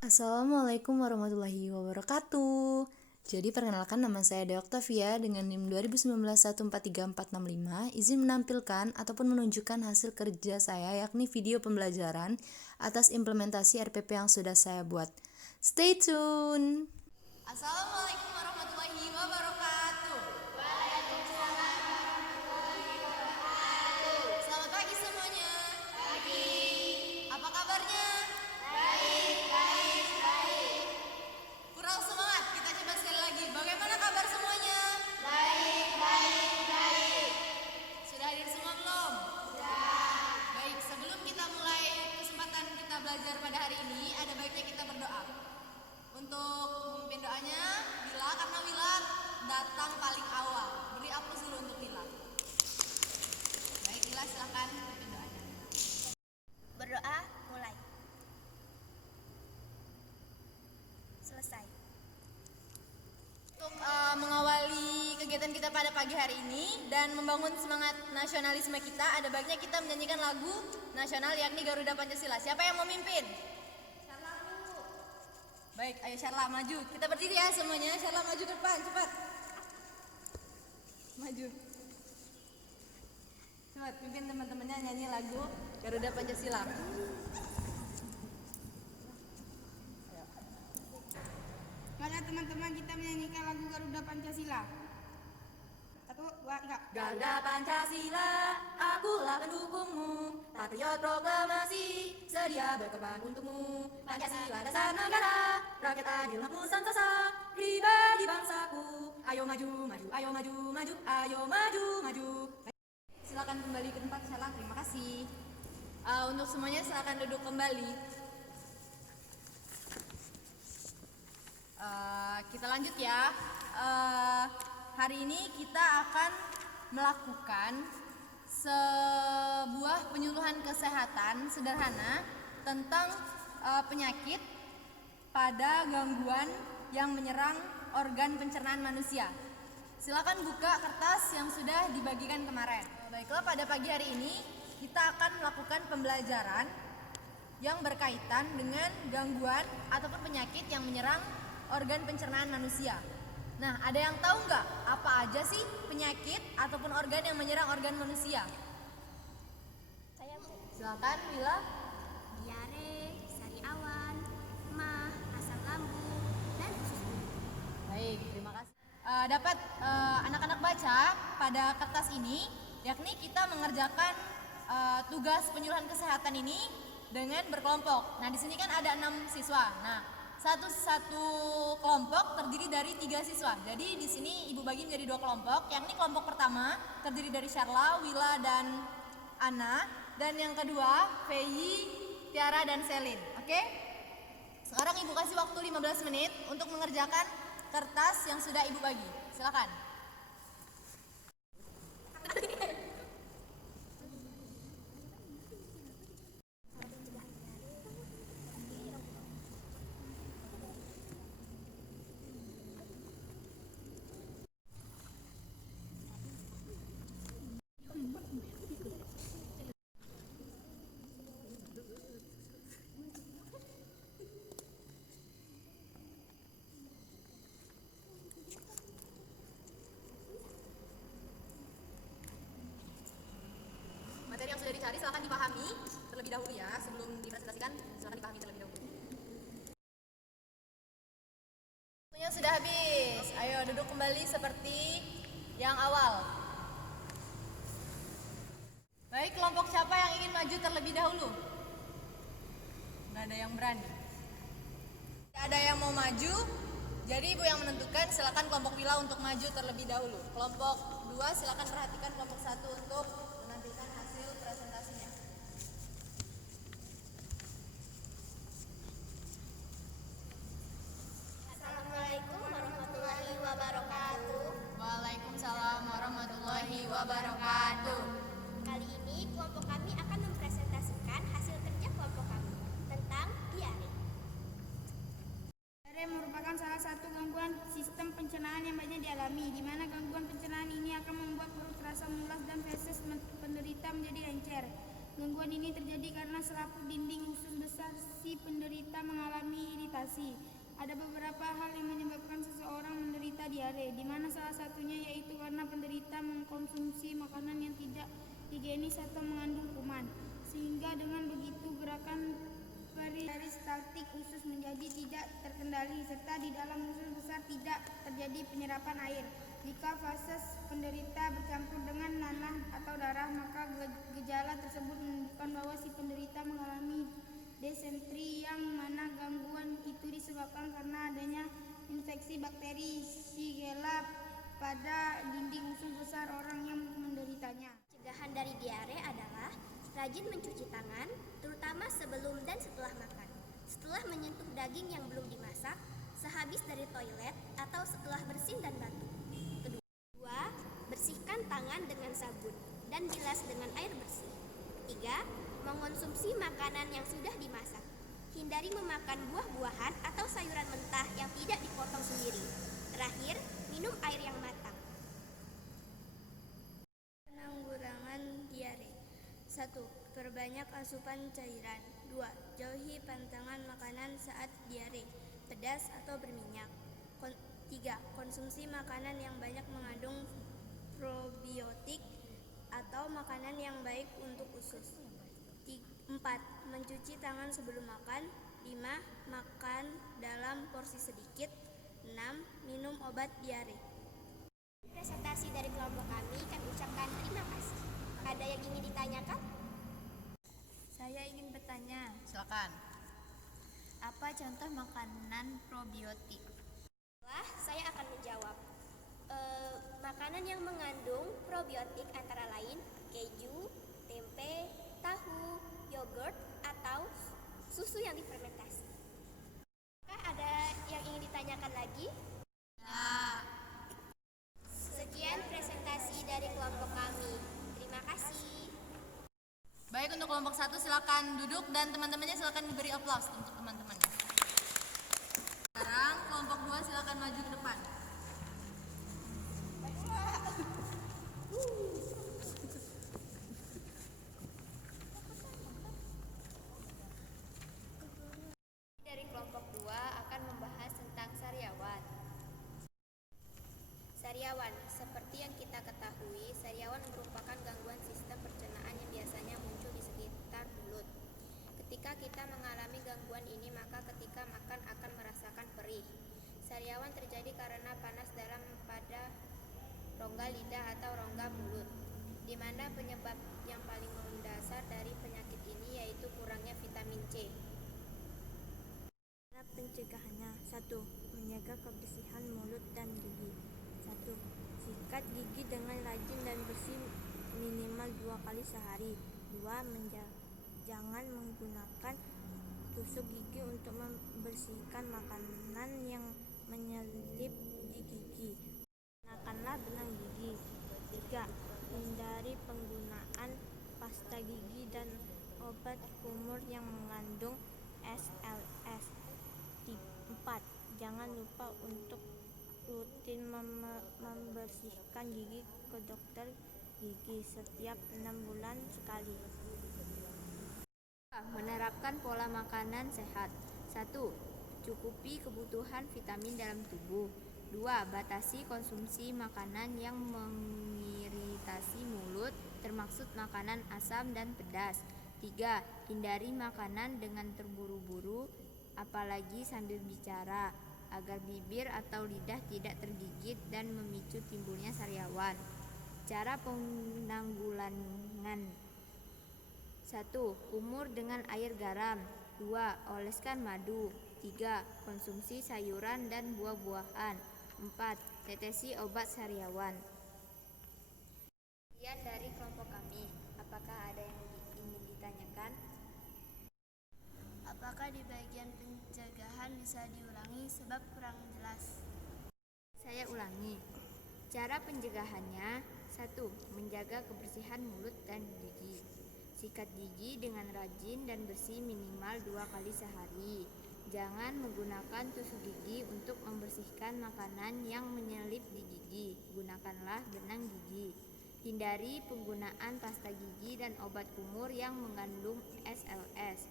Assalamualaikum warahmatullahi wabarakatuh. Jadi perkenalkan, nama saya Dea Octavia dengan NIM 2019 143465. Izin menampilkan ataupun menunjukkan hasil kerja saya, yakni video pembelajaran atas implementasi RPP yang sudah saya buat. Stay tune. Assalamualaikum warahmatullahi wabarakatuh. Selamat pagi semuanya. Apa kabarnya? Kurang semangat, kita coba sekali lagi. Bagaimana kabar semuanya? Sudah hadir semua belum? Baik, sebelum kita mulai kesempatan kita belajar pada hari ini, ada baiknya kita berdoa. Untuk memimpin doanya, Wila, karena Wila datang paling awal. Beri aplaus dulu untuk Wila. Baik, Wila silakan memimpin doanya. Berdoa mulai. Selesai. Untuk mengawali kegiatan kita pada pagi hari ini dan membangun semangat nasionalisme kita, ada baiknya kita menyanyikan lagu nasional yakni Garuda Pancasila. Siapa yang mau memimpin? Baik, ayo Syarla maju. Kita berdiri ya semuanya. Syarla maju ke depan, cepat. Maju. Cepat, pimpin teman-temannya nyanyi lagu Garuda Pancasila. Mari teman-teman kita menyanyikan lagu Garuda Pancasila. 1, 2, 3. Garuda Pancasila, akulah pendukungmu. Patriot proklamasi, sedia berkorban untukmu. Pancasila dasar negara, rakyat adil mampu sentosa, pribadi bangsaku. Ayo maju, maju, ayo maju, maju, ayo maju, maju. Silakan kembali ke tempat, Syarla. Terima kasih. Untuk semuanya silakan duduk kembali. Kita lanjut ya. Hari ini kita akan melakukan sebuah penyuluhan kesehatan sederhana tentang penyakit pada gangguan yang menyerang organ pencernaan manusia. Silakan buka kertas yang sudah dibagikan kemarin. Baiklah, pada pagi hari ini kita akan melakukan pembelajaran yang berkaitan dengan gangguan ataupun penyakit yang menyerang organ pencernaan manusia. Nah, ada yang tahu nggak apa aja sih penyakit ataupun organ yang menyerang organ manusia? Saya Silakan, Wila. diare, sariawan, mah, asam lambung, dan usus buntu. Baik, terima kasih. Dapat anak-anak baca pada kertas ini, yakni kita mengerjakan tugas penyuluhan kesehatan ini dengan berkelompok. Nah, di sini kan ada 6 siswa. Nah, satu kelompok terdiri dari 3 siswa. Jadi di sini Ibu bagi menjadi 2 kelompok, yakni kelompok pertama terdiri dari Syarla, Wila, dan Ana, dan yang kedua Feyi, Tiara, dan Selin. Oke? Sekarang Ibu kasih waktu 15 menit untuk mengerjakan kertas yang sudah Ibu bagi. Silakan. Materi yang sudah dicari silakan dipahami terlebih dahulu ya, sebelum dipresentasikan silakan dipahami terlebih dahulu. Waktunya sudah habis. Ayo duduk kembali seperti yang awal. Baik, kelompok siapa yang ingin maju terlebih dahulu? Nggak ada yang berani. Tidak ada yang mau maju. Jadi Ibu yang menentukan, silakan kelompok Wila untuk maju terlebih dahulu. Kelompok 2 silakan perhatikan kelompok 1 untuk menampilkan hasil presentasinya. Assalamualaikum warahmatullahi wabarakatuh. Waalaikumsalam warahmatullahi wabarakatuh. Kali ini kelompok kami akan mempresentasikan hasil kerja kelompok kami tentang diare. Diare merupakan salah satu gangguan sistem pencernaan yang banyak dialami, di mana gangguan pencernaan ini akan membuat perut terasa mulas dan feses penderita menjadi encer. Gangguan ini terjadi karena selaput dinding usus besar si penderita mengalami iritasi. lokasi. Ada beberapa hal yang menyebabkan seseorang menderita diare, di mana salah satunya yaitu karena penderita mengkonsumsi makanan yang tidak higienis atau mengandung kuman, sehingga dengan begitu gerakan peristaltik usus menjadi tidak terkendali, serta di dalam usus besar tidak terjadi penyerapan air. Jika fases penderita bercampur dengan nanah atau darah, maka gejala tersebut menunjukkan bahwa si penderita mengalami desentri, yang mana gangguan itu disebabkan karena adanya infeksi bakteri Shigella pada dinding usus besar orang yang menderitanya. Pencegahan dari diare adalah rajin mencuci tangan, terutama sebelum dan setelah makan. Setelah menyentuh daging yang belum dimasak, sehabis dari toilet atau setelah bersin dan batuk. Kedua, bersihkan tangan dengan sabun dan bilas dengan air bersih. Ketiga, mengonsumsi makanan yang sudah dimasak. Hindari memakan buah-buahan atau sayuran mentah yang tidak dipotong sendiri. Terakhir, minum air yang matang. Penanggulangan diare. 1. Perbanyak asupan cairan. 2. Jauhi pantangan makanan saat diare, pedas atau berminyak. 3. Konsumsi makanan yang banyak mengandung probiotik atau makanan yang baik untuk usus. 4. Mencuci tangan sebelum makan. 5. Makan dalam porsi sedikit. 6. Minum obat diare. Presentasi dari kelompok kami ucapkan terima kasih. Ada yang ingin ditanyakan? Saya ingin bertanya, Silakan. apa contoh makanan probiotik? Saya akan menjawab. Makanan yang mengandung probiotik antara lain keju, tempe, tahu, yogurt, atau susu yang difermentasi. Apakah ada yang ingin ditanyakan lagi? Sekian presentasi dari kelompok kami. Terima kasih. Baik, untuk kelompok 1 silakan duduk dan teman-temannya silakan diberi aplaus untuk teman-temannya. Sekarang kelompok 2 silakan maju ke depan. Dari kelompok 2 akan membahas tentang sariawan. Sariawan, seperti yang kita ketahui, sariawan merupakan gangguan sistem pencernaan yang biasanya muncul di sekitar mulut. Ketika kita mengalami gangguan ini, maka ketika makan akan merasakan perih. Sariawan terjadi karena panas dalam pada rongga lidah atau rongga mulut, di mana penyebab yang paling mendasar dari penyakit ini yaitu kurangnya vitamin C. Cara pencegahannya. 1. Menjaga kebersihan mulut dan gigi. 1. Sikat gigi dengan rajin dan bersih minimal 2 kali sehari. 2. Jangan menggunakan tusuk gigi untuk membersihkan makanan yang menyelip di gigi. Gunakanlah benang gigi. 3. Hindari penggunaan pasta gigi dan obat kumur yang mengandung SLS. 4. Jangan lupa untuk rutin membersihkan gigi ke dokter gigi setiap 6 bulan sekali. Menerapkan pola makanan sehat. 1. Cukupi kebutuhan vitamin dalam tubuh. 2. Batasi konsumsi makanan yang mengiritasi mulut, termaksud makanan asam dan pedas. 3. Hindari makanan dengan terburu-buru, apalagi sambil bicara, agar bibir atau lidah tidak tergigit dan memicu timbulnya sariawan. Cara penanggulangan. 1. Kumur dengan air garam. 2. Oleskan madu. 3. Konsumsi sayuran dan buah-buahan. 4. Tetesi obat sariawan. Sekian dari kelompok kami. Apakah ada yang ingin ditanyakan? Apakah di bagian pencegahan bisa diulangi sebab kurang jelas? Saya ulangi. Cara pencegahannya. 1. Menjaga kebersihan mulut dan gigi. Sikat gigi dengan rajin dan bersih minimal 2 kali sehari. Jangan menggunakan tusuk gigi untuk membersihkan makanan yang menyelip di gigi. Gunakanlah benang gigi. Hindari penggunaan pasta gigi dan obat kumur yang mengandung SLS.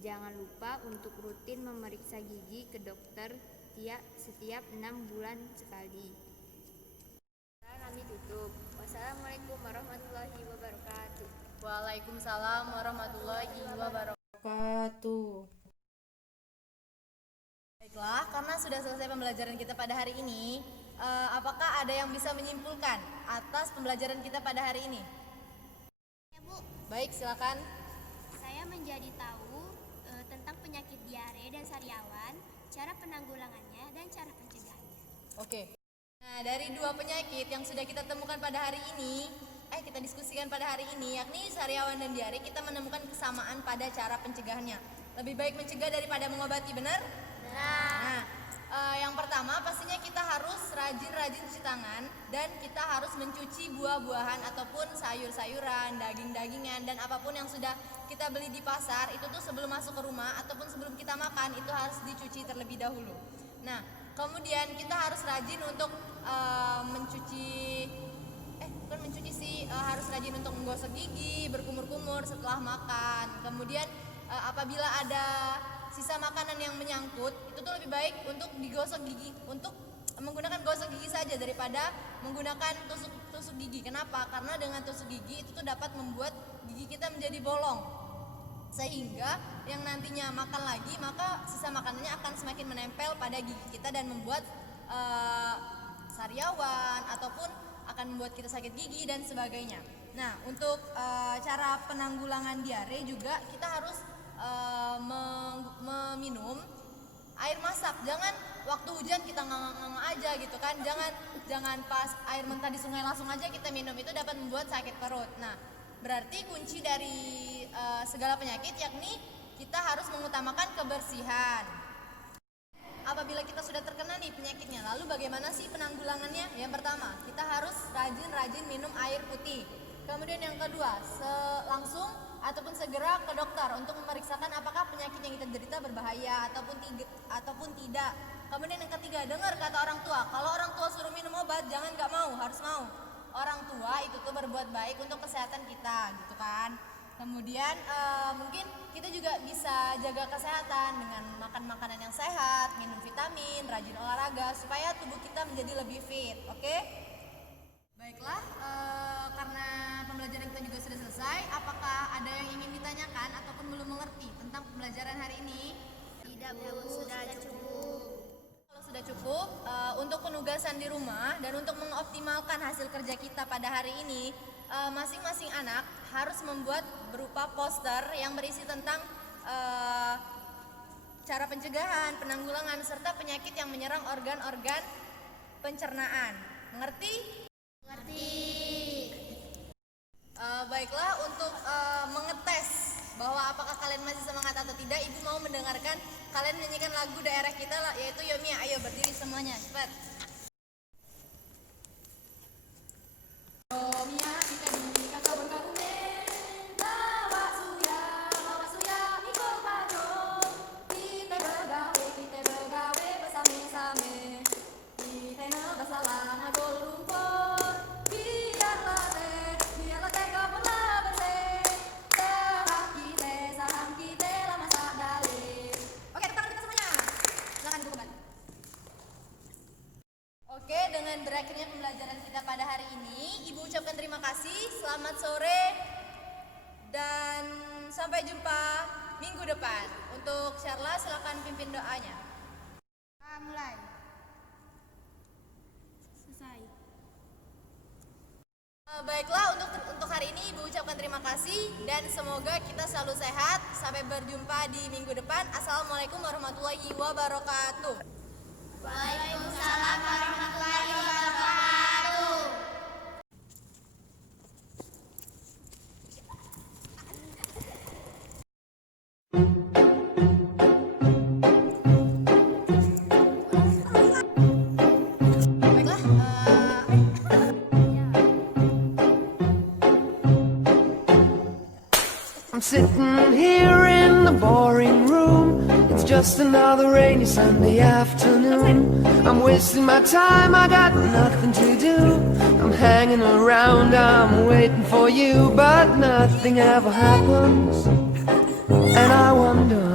Jangan lupa untuk rutin memeriksa gigi ke dokter setiap 6 bulan sekali. Kami tutup. Wassalamualaikum warahmatullahi wabarakatuh. Waalaikumsalam warahmatullahi wabarakatuh. Baiklah, karena sudah selesai pembelajaran kita pada hari ini, apakah ada yang bisa menyimpulkan atas pembelajaran kita pada hari ini? Ya Bu, Baik, silakan. saya menjadi tahu tentang penyakit diare dan sariawan, cara penanggulangannya dan cara pencegahannya. Oke. Nah, dari dua penyakit yang sudah kita temukan pada hari ini, kita diskusikan pada hari ini, yakni sariawan dan diare, kita menemukan kesamaan pada cara pencegahannya. Lebih baik mencegah daripada mengobati, benar? Nah, yang pertama pastinya kita harus rajin-rajin cuci tangan, dan kita harus mencuci buah-buahan ataupun sayur-sayuran, daging-dagingan, dan apapun yang sudah kita beli di pasar itu tuh sebelum masuk ke rumah ataupun sebelum kita makan itu harus dicuci terlebih dahulu. Nah, kemudian kita harus rajin untuk harus rajin untuk menggosok gigi, berkumur-kumur setelah makan. Kemudian apabila ada sisa makanan yang menyangkut, itu tuh lebih baik untuk digosok gigi, untuk menggunakan gosok gigi saja daripada menggunakan tusuk gigi. Kenapa? Karena dengan tusuk gigi itu tuh dapat membuat gigi kita menjadi bolong, sehingga yang nantinya makan lagi, maka sisa makanannya akan semakin menempel pada gigi kita dan membuat sariawan ataupun akan membuat kita sakit gigi dan sebagainya. Nah, untuk cara penanggulangan diare juga kita harus meminum air masak. Jangan waktu hujan kita nganga aja gitu kan. Jangan pas air mentah di sungai langsung aja kita minum, itu dapat membuat sakit perut. Nah, berarti kunci dari segala penyakit yakni kita harus mengutamakan kebersihan. Apabila kita sudah terkena nih penyakitnya, lalu bagaimana sih penanggulangannya? Yang pertama, kita harus rajin-rajin minum air putih. Kemudian yang kedua, langsung ataupun segera ke dokter untuk memeriksakan apakah penyakit yang kita derita berbahaya ataupun tidak. Kemudian yang ketiga, dengar kata orang tua. Kalau orang tua suruh minum obat, jangan nggak mau, harus mau. Orang tua itu tuh berbuat baik untuk kesehatan kita, gitu kan. Kemudian mungkin kita juga bisa jaga kesehatan dengan makan makanan yang sehat, minum vitamin, rajin olahraga supaya tubuh kita menjadi lebih fit. Oke? Baiklah, karena pembelajaran kita juga sudah selesai, apakah ada yang ingin ditanyakan ataupun belum mengerti tentang pembelajaran hari ini? Tidak Bu, sudah cukup. Kalau sudah cukup, untuk penugasan di rumah dan untuk mengoptimalkan hasil kerja kita pada hari ini, masing-masing anak harus membuat berupa poster yang berisi tentang cara pencegahan, penanggulangan, serta penyakit yang menyerang organ-organ pencernaan. Mengerti? Mengerti. Baiklah, untuk mengetes bahwa apakah kalian masih semangat atau tidak, Ibu mau mendengarkan kalian menyanyikan lagu daerah kita, yaitu Yomia. Ayo berdiri semuanya, cepat. Yomia, kita di kakak berkarumen, bawa suya ikut patrol. Kita bergawe bersame-same, kita bersalah ngagol rumput. Biarlah teh kau pernah bersih, saham kita lama sak dalih. Oke, tepuk tangan kita semuanya. Silakan Bu kembali. Oke, dengan berakhirnya pembelajaran kita pada hari ini, Ibu ucapkan terima kasih, selamat sore, dan sampai jumpa minggu depan. Untuk Syarla, silakan pimpin doanya. Mulai. Selesai. Baiklah, untuk hari ini Ibu ucapkan terima kasih dan semoga kita selalu sehat. Sampai berjumpa di minggu depan. Assalamualaikum warahmatullahi wabarakatuh. Waalaikumsalam warahmatullahi wabarakatuh. Baiklah, I'm sitting here in the boring room. It's just another rainy Sunday afternoon. I'm wasting my time, I got nothing to do. I'm hanging around, I'm waiting for you, but nothing ever happens. And I wonder